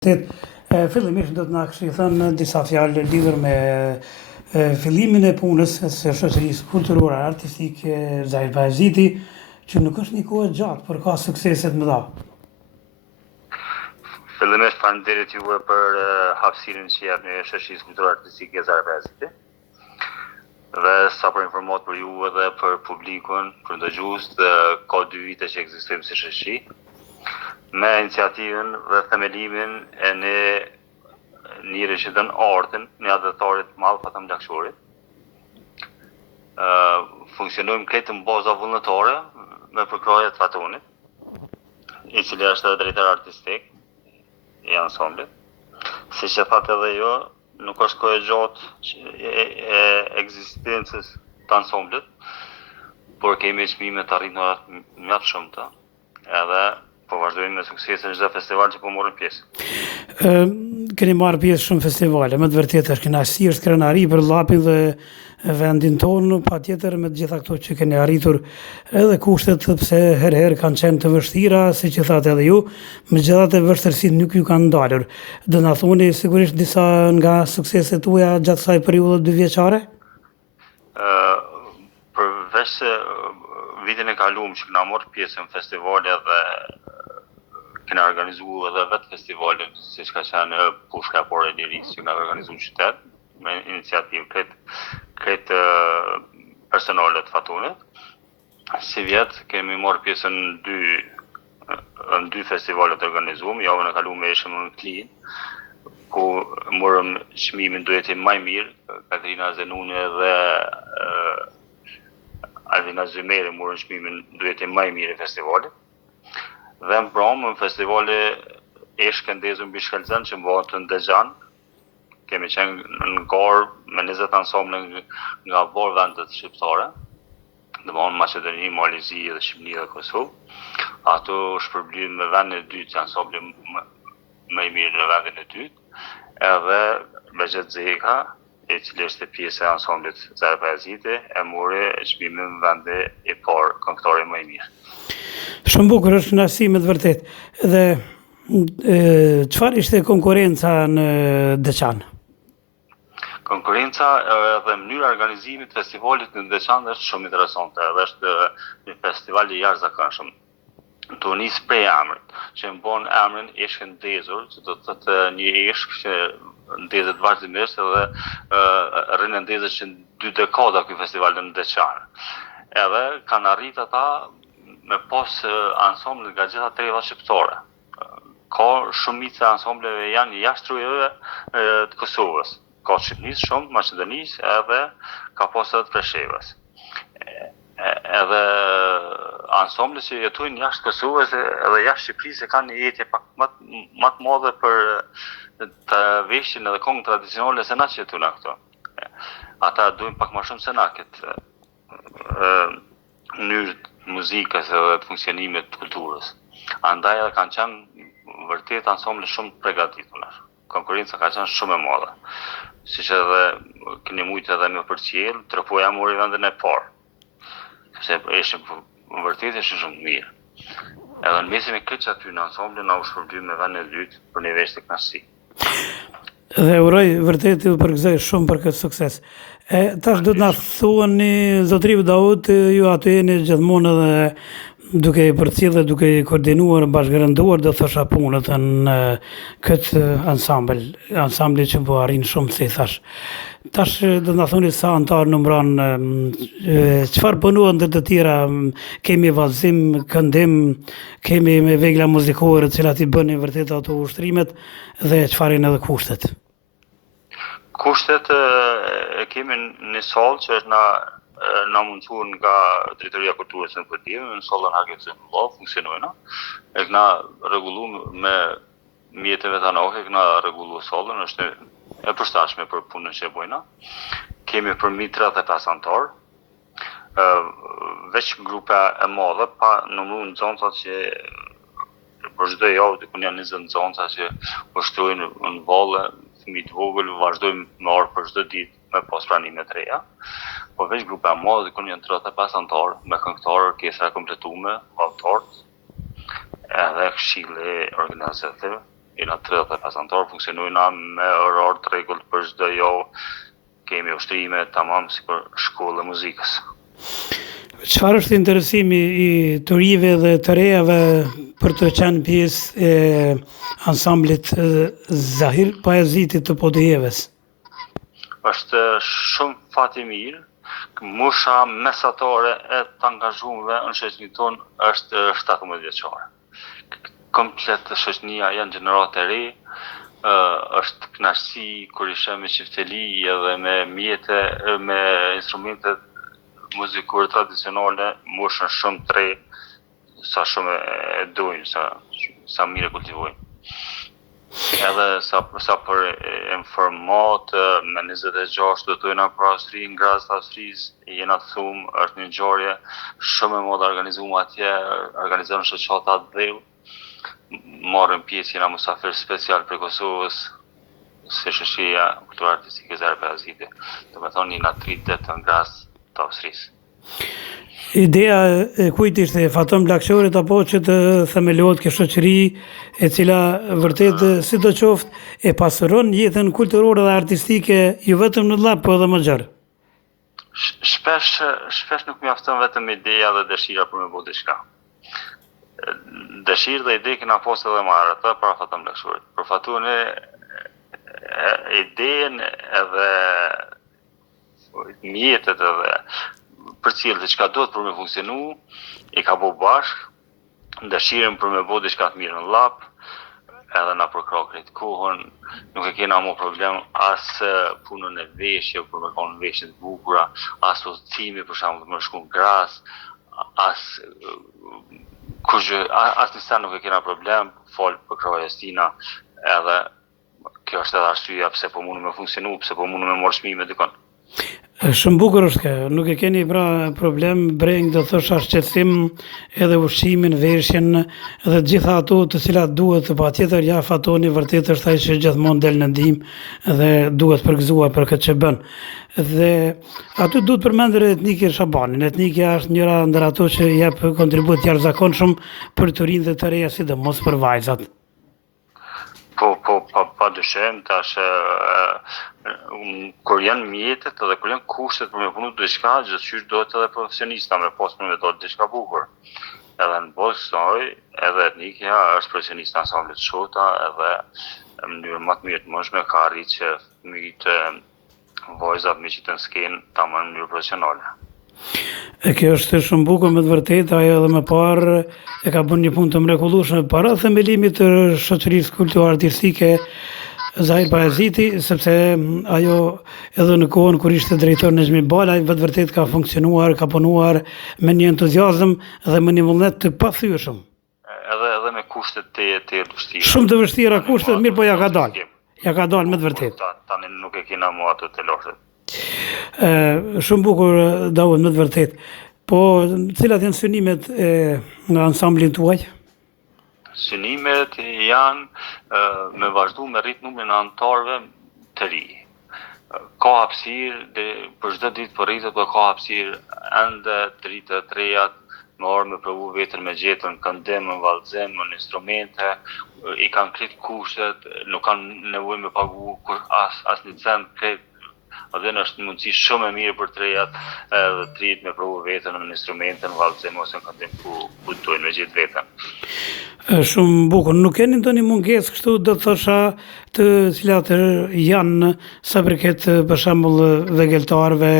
Fillimisht do të na kishte thënë disa fjalë lidhur me fillimin e punës së shoqërisë kulturore artistike Zahir Bayeziti, që nuk është një kohë gjatë, por ka suksese të mëdha. Fillimisht faleminderit juve për hapësirën që japni shoqërisë kulturore artistike Zahir Bayeziti. Dhe sa për informat për ju edhe për publikun, për ndëgjues, ka 2 vite që ekzistojmë si shoqëri, me iniciativën dhe themelimin e njëri që dën artin, një adhetarit madh Fatëm Lakçorit. Funksionojmë këtë në baza vullnetare me përkrahje të Fatonit, i cili është drejtor artistik i ansamblit. Siç e thatë edhe jo, nuk është kohë e gjatë e ekzistencës të ansamblit, por kemi çmime të arritura mjaft shumëta, edhe po vazhdojmë me sukses në çdo festival që po morrim pjesë. Keni marrë pjesë shumë festivale, me të vërtetë është kënaqësi, është krenari për llapin dhe vendin tonë, patjetër me të gjitha këto që keni arritur, edhe kushtet pse herëherë kanë qenë të vështira, siç e thatë edhe ju, megjithatë vështirësitë nuk ju kanë ndalur. Do na thoni sigurisht disa nga sukseset tuaja gjatë kësaj periudhe 2 vjeçare? Përveç se vitin e kaluar që kena marrë pjesë në festivale dhe kena organizuar edhe vetë festivalin, siç ka qenë Pushka e Parë e Lirisë që kena organizuar në qytet, me iniciativë këtë personale të Fatonit. Si vjet kemi marrë pjesë në 2 festivale të organizuar, javën e kaluar ishim në Klin, ku morëm çmimin duhet më i mirë, Katerina Zenuni dhe Alvina Zymeri morën çmimin duhet më i mirë i festivalit. Dhe në pramë në festivali e Shkëndezur mbi Shkëlzen që mbahet në Dexhan. Kemi qenë në garë me 20 ansamble nga varë vendet shqiptare, domthonë Maqedoni, Malizi dhe Shqipëri dhe Kosovë. Ato shpërblyen me vendin e dytë, ansamble më i mirë në vendin e dytë, edhe Bexhet Zeka, i cili është pjesë e ansamblit Zahir Bayeziti, e mori çmimin në vendin e parë, këngëtari më i mirë. Shumë bukur, është kënaqësi me të vërtetë. Dhe çfarë ishte konkurenca në Dexhan? Konkurenca dhe mënyra e organizimit të festivalit në Dexhan është shumë interesante, edhe është një festival i jashtëzakonshëm. Do nis prej emrit, që mbon emrin e Shkëndezur, që do të thotë një eshk që ndezet vazhdimisht edhe rrinë ndezet që 2 dekada ky festival në Dexhan. Edhe kanë arrit ata me pas ansamble nga gjitha treva shqiptare. Ka shumica e ansambleve janë jashtë rrugëve të Kosovës. Ka Shqipërisë shumë, Maqedonisë edhe ka pas edhe të Preshevës. Edhe ansamblet që jetojnë jashtë Kosovës edhe jashtë Shqipërisë kanë një jetje pak më të madhe për të veshjen edhe këngë tradicionale se na që jetojnë këto. Ata duajnë pak më shumë se na këtë mënyrë muzikës edhe të funksionimit të kulturës. Andaj edhe kanë qenë vërtet ansamble shumë të përgatitura. Konkurenca ka qenë shumë e madhe. Siç edhe keni mujtë edhe me përcjell, Tropoja mori vendin e parë. Sepse ishim vërtet shumë të mirë. Edhe në mesin e këtij aty në ansamble na u shpërbly me vendin e dytë për një vesh të kënaqësi. Dhe uroj vërtet ju përgëzoj shumë për këtë sukses. Tash do të na thuani zotëri Daud, ju aty jeni gjithmonë edhe duke i përcjellë, duke i koordinuar, bashkërënduar do thosha punët në këtë ansambli që po arrin shumë si thash. Tash do të na thoni sa antar numëron, çfarë punuan ndër të tjera, kemi vallëzim, këndim, kemi me vegla muzikore të cilat i bënin vërtet ato ushtrimet dhe çfarë janë edhe kushtet. Kushtet e kemi në sallë që është na mundsuar nga Drejtoria e Kulturës në Përdiv, në sallën Hagjet Zemullah funksionojnë. E kena rregulluar me mjeteve tanohe, kena rregulluar sallën, është e përshtatshme për punën që e bëjna. Kemi përmi 35 antar, veç grupe e madhe, pa numëruar nxënësat që për çdo javë diku janë 20 nxënësa që ushtrojnë në valle, fëmijë të vogël, vazhdojmë me orë për çdo ditë me pas pranime të reja. Po veç grupe e madhe diku janë 35 antar, me këngëtarë, orkestra kompletume, vallëtarë, edhe këshilli organizativ jena 35 anëtar, funksionojna me orar të rregullt për çdo javë. Kemi ushtrime tamam si për shkollë e muzikës. Çfarë është interesimi i të rive dhe të rejave për të qenë pjesë e ansamblit Zahir Pajazitit të Podujevës? Është shumë fat i mirë. Musha mesatare e të angazhuarve në shoqërinë tonë është 17 vjeçare. Komplet shoqënia janë gjenerata e re. Është kënaqësi kur ishem me qifteli edhe me mjete, me instrumente muzikore tradicionale, moshën shumë të re, sa shumë e dojnë, sa mirë e kultivojnë. Edhe sa për informat, me 26 do të jena për Austri, në grazë të Austrisë, jena të thumë, është një ngjarje shumë e modë organizuar atje, organizojnë shoqata të dheu, marrën pjesë, jena musafir special për Kosovës, si shoqëria kulturore artistike Zahir Pajaziti, do të thonë jena 3 ditë në grazë të Austrisë. Ideja e kujt ishte Faton Bllakçorit apo që të themelohet kjo shoqëri e cila vërtet sidoqoftë e pasuron jetën kulturore dhe artistike jo vetëm në Llap, por edhe më gjerë? Shpesh nuk mjafton vetëm ideja dhe dëshira për me bëu diçka. Dëshirë dhe ide kena pas edhe më herët para Faton Bllakçorit. Për Fatun idenë edhe mjetet edhe për cilë diçka do të për me funksionu, i ka bo bashkë, dëshirën për me bo diçka të mirë në Llap, edhe na përkra krejt kohën, nuk e kena mo problem as punën e veshje, për me konë veshje të bukura, as udhëtimi për shembull të më shku në Gras, as një sen nuk e kena problem, falë për Krava Justina, edhe kjo është edhe arsyeja pse po mundu me funksionu, pse po mundu me marrë çmime dikon. Shumë bukur është kjo, nuk e keni pra problem breng do thosh shqetësim edhe ushqimin, veshjen dhe gjitha ato të cilat duhet patjetër ja Fatoni vërtet është ai që gjithmonë del në ndihmë dhe duhet përgëzuar për këtë që bën. Dhe aty duhet përmendur etnikën Shabanin. Etnika është njëra ndër ato që jep kontribut të jashtëzakonshëm për të rinj dhe të reja sidomos për vajzat. Pa dyshim, tash kur janë mjetet edhe kur janë kushtet për me punu diçka, gjithçysh duhet edhe profesionista me pas për me dalë diçka bukur. Edhe në bazë kësaj, edhe etnika është profesionista ansamblit Shota, edhe në mënyrë më të mirë të mundshme ka arritë që fëmijët vajzat me që të skenë tamam në mënyrë profesionale. Kjo është shumë bukur me të vërtetë, ajo edhe më parë e ka bën një punë të mrekullueshme para themelimit të shoqërisë kulturore artistike Zahir Pajaziti, sepse ajo edhe në kohën kur ishte drejtor Nezmi Bala, vetë vërtet ka funksionuar, ka punuar me një entuziazëm dhe me një vullnet të pathyeshëm. Edhe me kushtet të vështira. Shumë të vështira kushtet, mirë po ja ka dalë. Ja ka dalë me të vërtet. Tani nuk e kena mua ato të lashtet. Shumë bukur Daud me të vërtet. Po cilat janë synimet nga ansamblin tuaj? Synimet janë me vazhdu me rrit numrin e anëtarëve të ri. Ka hapësirë për çdo ditë po rritet, po ka hapësirë ende të rritet të rejat, me orë me provu vetën me gjetën këndim, vallëzim, në instrumente, i kanë krejt kushtet, nuk kanë nevojë me pagu as një cent krejt. Atë është mundësi shumë e mirë për të rejat dhe të rritë me provu vetën në instrumente, në vallëzim ose në këndim ku dojnë me gjetë vetën. Shumë bukur. Nuk keni ndonjë mungesë kështu do të thosha të cilat janë sa përket për shembull vegeltarëve,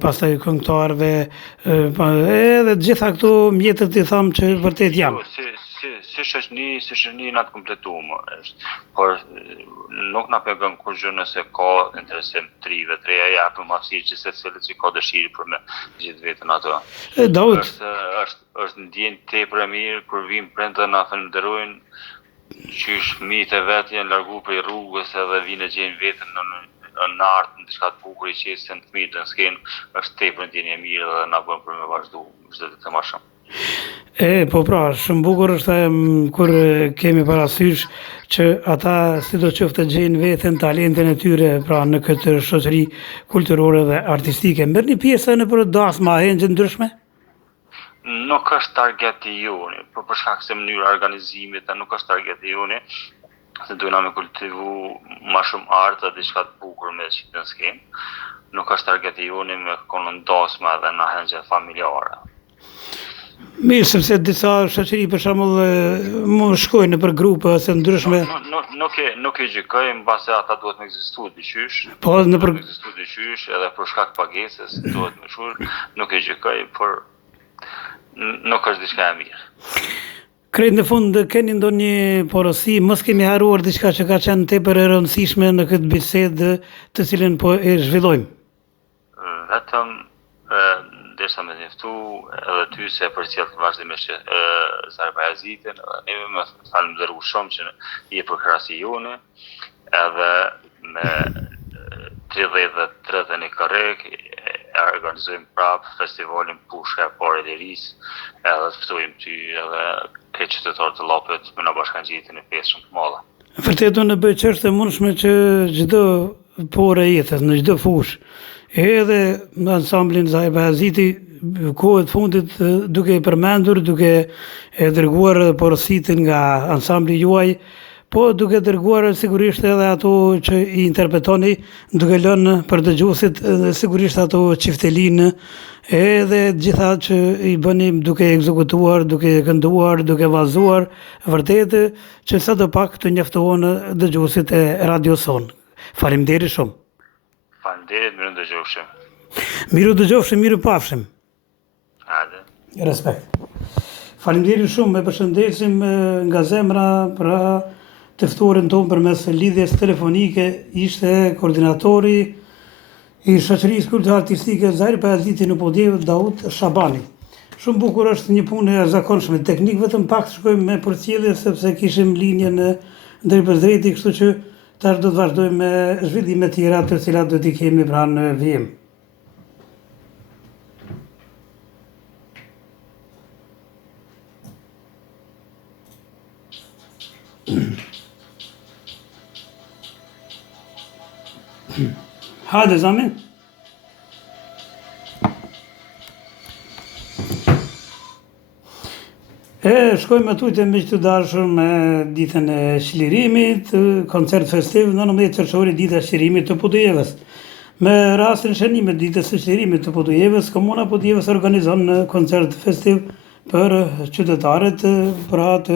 pastaj këngëtarëve, edhe të gjitha këto mjetët i tham që vërtet janë. Si shoqëni na të kompletuar, por nuk na pegon kurrë nëse ka interesim të rive, të reja japim hapësirë që secilit që ka dëshirë për me gjithë vetën ato. Daud, është ndjenjë tepër e mirë kur vim prindë na falenderojnë qysh fëmijët e vet janë largu prej rrugës edhe vinë gjejnë veten në art, në diçka të bukur që janë fëmijët në skenë, është tepër ndjenjë e mirë dhe na bën për me vazhdu çdo ditë më shumë. Po pra, shumë bukur është kur kemi parasysh që ata sidoqoftë të gjejnë veten, talentin e tyre pra në këtë shoqëri kulturore dhe artistike. Merrni pjesë në dasma hengje ndryshme? Nuk është targeti joni, për shkak se mënyra e organizimit nuk është targeti joni. se dojna me kultivu ma shumë artë dhe diçka të bukur me qitën s'kem. Nuk është targeti joni me konë ndosme dhe në hengje familjare. Mirë, sepse disa shoqëri për shembull më shkojnë për grupe ose ndryshme. Nuk e gjykoj, mbase ata duhet me ekzistu dyqysh. Po në për Ekzistu dyqysh edhe për shkak pagesës duhet me shur. Nuk e gjykoj, por nuk është diçka e mirë. krejt në fund keni ndonjë porosi, mos kemi haruar diçka që ka qenë tepër e rëndësishme në këtë bisedë të cilën po e zhvillojmë. Vetëm derisa me njoftu edhe ty se përcjell vazhdimisht Zahir Bajazitin, edhe neve më falenderoj shumë që je për krahasi jone, edhe me 30 korrek e organizojmë prapë festivalin Pushka e parë e Lirisë, edhe të ftojmë ty edhe këtë qytetarë të Llapit me na bashkangjitin e pesë shumë të madhe. Vërtet unë bëj çështë e mundshme që çdo porë e jetës, në çdo fushë, edhe në ansamblin Zahir Bajaziti, kohët fundit duke i përmendur, duke e dërguar porositë nga ansambli juaj, po duke dërguar sigurisht edhe ato që i interpretoni, duke lënë për dëgjuesit sigurisht ato çiftelinë, edhe gjitha që i bëni duke ekzekutuar, duke kënduar, duke vallëzuar, vërtet që sadopak të njoftohen dëgjuesit e radios sonë. Faleminderit shumë. Faleminderit, mirë ndëgjofshim. Miru dëgjofshim, miru pafshim. Hajde. Respekt. Faleminderit shumë, e përshëndesim nga zemra për të ftuarin tonë përmes lidhjes telefonike, ishte koordinatori i shoqërisë kulturore artistike Zahir Bajaziti në Podjevë, Daud Shabani. Shumë bukur është një punë e zakonshme, teknik vetëm pak të shkojmë me përcjellje sepse kishim linjën drejtpërdrejti, kështu që tash do të vazhdojmë me zhvillime tjera të cilat do t'i kemi pranë në vijim. Hajde zami. Shkojmë atujtë me që të dashur me ditën e çlirimit, koncert festiv 19 qershori, dita e çlirimit të Podujevës. Me rastin shënimit ditës së çlirimit të Podujevës, Komuna Podujevës organizon koncert festiv për qytetarët, pra të